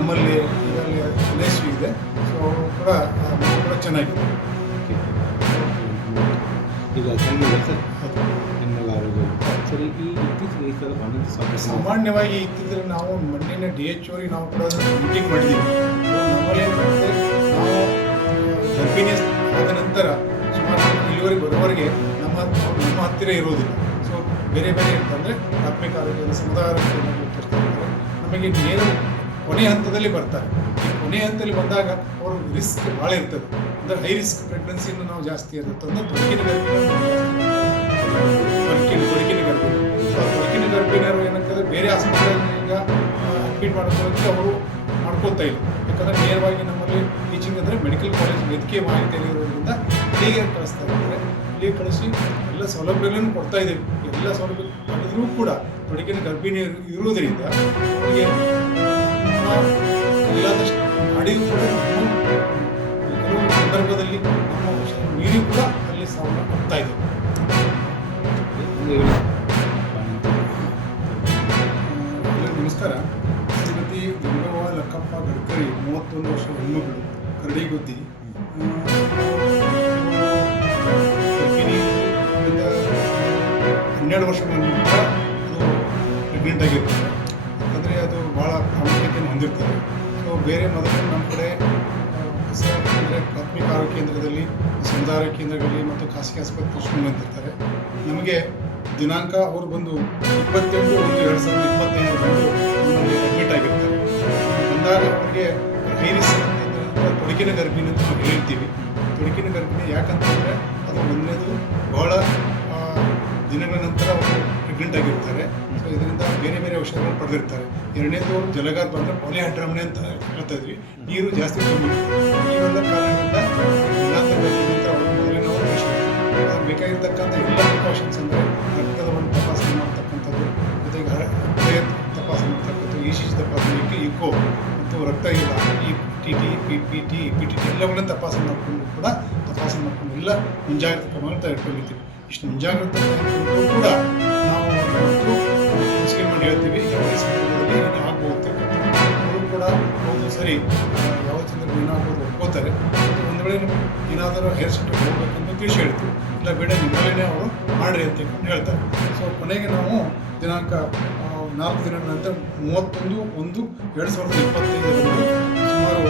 ನಮ್ಮಲ್ಲಿ ಈಗಾಗಲೇ NSU ಇದೆ. ಸೊ ಕೂಡ ಕೂಡ ಚೆನ್ನಾಗಿದೆ. ಈಗ ಹೆಣ್ಣುಗಳ ಆರೋಗ್ಯ ಸರಿ. ಈ ಇತ್ತೀಚೆಗೆ ಈ ಥರ ಸಾಮಾನ್ಯವಾಗಿ ಇತ್ತಿದ್ರೆ ನಾವು ಮೊನ್ನೆ DHO ನಾವು ಕೂಡ ಮೀಟಿಂಗ್ ಮಾಡಿದ್ದೀವಿ. ನಮ್ಮಲ್ಲಿ ಏನಾಗುತ್ತೆ, ನಾವು ಗರ್ಭಿಣಿ ಆದ ನಂತರ ಸುಮಾರು ಇಲ್ಲಿವರೆಗೆ ಬರೋವರೆಗೆ ನಮ್ಮ ಹತ್ತಿರ ಇರೋದಿಲ್ಲ. ಸೊ ಬೇರೆ ಬೇರೆ ಅಂದರೆ ಪ್ರಾಥಮಿಕ ಆರೋಗ್ಯ ಸಮುದಾಯ ಆರೋಗ್ಯ ನಮಗೆ ನೇರ ಕೊನೆ ಹಂತದಲ್ಲಿ ಬರ್ತಾರೆ. ಈ ಕೊನೆ ಹಂತದಲ್ಲಿ ಬಂದಾಗ ಅವರು ರಿಸ್ಕ್ ಭಾಳ ಇರ್ತದೆ. ಅಂದರೆ ಹೈ ರಿಸ್ಕ್ ಪ್ರೆಗ್ನೆನ್ಸಿಯನ್ನು ನಾವು ಜಾಸ್ತಿ ಇರುತ್ತೆ. ಅಂದರೆ ತೊಡಕಿನ ಗರ್ಭಿಣಿಯರು ಏನಾಗ್ತದೆ, ಬೇರೆ ಆಸ್ಪತ್ರೆಯಲ್ಲಿ ಈಗ ಅಡ್ಮಿಟ್ ಮಾಡ್ಕೊಳ್ಳೋಕ್ಕೆ ಅವರು ಮಾಡ್ಕೊಳ್ತಾ ಇಲ್ಲ. ಯಾಕಂದರೆ ನೇರವಾಗಿ ನಮ್ಮಲ್ಲಿ ಟೀಚಿಂಗ್ ಅಂದರೆ ಮೆಡಿಕಲ್ ಕಾಲೇಜ್ ವೈದ್ಯಕೀಯ ಮಾಹಿತಿಯಲ್ಲಿ ಇರೋದ್ರಿಂದ ಇಲ್ಲಿಗೆ ಕಳಿಸ್ತಾ ಇದ್ದಾರೆ. ಇಲ್ಲಿಗೆ ಕಳಿಸಿ ಎಲ್ಲ ಸೌಲಭ್ಯಗಳನ್ನು ಕೊಡ್ತಾ ಇದ್ದೀವಿ. ಎಲ್ಲ ಸೌಲಭ್ಯ ಪಡೆದರೂ ಕೂಡ ತೊಡಕಿನ ಗರ್ಭಿಣಿ ಇರುವುದರಿಂದ ಅವರಿಗೆ ಇಲ್ಲದಷ್ಟು ಮಾಡಿಯೂ ಕೂಡ ಕೆಲವು ಸಂದರ್ಭದಲ್ಲಿ ನಮ್ಮ ಔಷಧ ಮೀರಿ ಕೂಡ ಅಲ್ಲಿ ಸಾವು ಆಗ್ತಾ ಇದೆ. ನಮಸ್ಕಾರ. ಶ್ರೀಮತಿ ಗಂಗವ್ವ ಲಕ್ಕಪ್ಪ ಗಡ್ಕರಿ, 31 ವರ್ಷ, ಹೆಣ್ಮಗಳು, ಕರಡಿಗುದ್ದಿ. ಗರ್ಭಿಣಿ 12 ವರ್ಷಗಳ ನಂತರ ಅದು ಪ್ರೆಗ್ನೆಂಟ್ ಆಗಿರ್ತದೆ. ಯಾಕಂದರೆ ಅದು ಭಾಳ ಪ್ರಾಮುಖ್ಯತೆಯನ್ನು ಹೊಂದಿರ್ತದೆ. ಸೊ ಬೇರೆ ಮೊದಲು ನಮ್ಮ ಕಡೆ ಅಂದರೆ ಪ್ರಾಥಮಿಕ ಆರೋಗ್ಯ ಕೇಂದ್ರದಲ್ಲಿ, ಸಮುದಾಯ ಆರೋಗ್ಯ ಕೇಂದ್ರಗಳಲ್ಲಿ ಮತ್ತು ಖಾಸಗಿ ಆಸ್ಪತ್ರೆ ಬಂದಿರ್ತಾರೆ. ನಮಗೆ ದಿನಾಂಕ ಅವರು ಬಂದು 28/1/2025 ಬಂದು ನಮ್ಮಲ್ಲಿ ಅಡ್ಮಿಟ್ ಆಗಿರ್ತಾರೆ. ಬಂದಾಗ ಅವರಿಗೆ ಹೈ ರಿಸ್ಕ್ ಅಂತಂದರೆ ತೊಡಕಿನ ಗರ್ಭಿಣಿ ಅಂತ ನಾವು ಹೇಳ್ತೀವಿ. ತೊಡಕಿನ ಗರ್ಭಿಣಿ ಯಾಕಂತಂದರೆ ಅದು ಒಂದನೇದು ಬಹಳ ದಿನಗಳ ನಂತರ ಅವರು ಪ್ರೆಗ್ನೆಂಟ್ ಆಗಿರ್ತಾರೆ. ಸೊ ಇದರಿಂದ ಬೇರೆ ಬೇರೆ ಔಷಧಗಳನ್ನು ಪಡೆದಿರ್ತಾರೆ. ಎರಡನೇದು ಜಲಗಾರ ಬಂದರೆ ಪಾಲಿಹೈಡ್ರಾಮಣಿ ಅಂತ ಹೇಳ್ತಾ ಇದ್ವಿ. ನೀರು ಜಾಸ್ತಿ ತುಂಬಿರುತ್ತೆ. ಈ ಒಂದು ಕಾರಣದಿಂದ ದಿನಾಂಕ ಗರ್ಭಿಣಿ ಅಂತ ಅವರು ಮೊದಲಿನ ಬೇಕಾಗಿರ್ತಕ್ಕಂಥ ಎಲ್ಲ ಪ್ರಿಕಾಷನ್ಸ್ ಅಂದರೆ ರಕ್ತದ ಒಂದು ತಪಾಸಣೆ ಮಾಡ್ತಕ್ಕಂಥದ್ದು, ಜೊತೆಗೆ ಹೃದಯ ತಪಾಸಣೆ ಮಾಡ್ತಕ್ಕಂಥದ್ದು, ECG ತಪಾಸಣೆ, ಇಕೋ ಮತ್ತು ರಕ್ತ ಇಲ್ಲ, TT, PT ಎಲ್ಲವನ್ನು ತಪಾಸಣೆ ಮಾಡಿಕೊಂಡು ಎಲ್ಲ ಮುಂಜಾಗ್ರತಾ ಕ್ರಮಗಳನ್ನು ತೆಗೆದುಕೊಂಡಿರ್ತೀವಿ. ಇಷ್ಟು ಮುಂಜಾಗ್ರತೆ ಕೂಡ ನಾವು ಇವತ್ತು ಮುಸ್ಲಿಂ ಮಾಡಿ ಹೇಳ್ತೀವಿ. ಯಾವುದೇ ಸಂದರ್ಭದಲ್ಲಿ ಏನೋ ಆಗ್ಬೋದು ಅವರು ಕೂಡ ಹೌದು ಸರಿ ಯಾವ ಸಂದರ್ಭ ಏನಾಗ್ಬೋದು ಒಪ್ಕೋತಾರೆ. ಒಂದು ವೇಳೆ ಏನಾದರೂ ಹೇರ್ ಸೆಂಟರ್ಗೆ ಹೋಗ್ಬೇಕಂತ ತಿಳಿಸಿ ಹೇಳ್ತೀವಿ. ಇಲ್ಲ ಬೇಡ ನಿಮ್ಮಲ್ಲೇ ಅವರು ಮಾಡಿರಿ ಅಂತ ಹೇಳ್ತಾರೆ. ಸೊ ಕೊನೆಗೆ ನಾವು ದಿನಾಂಕ 4 ದಿನಗಳ ನಂತರ 31/1/2025 ಸುಮಾರು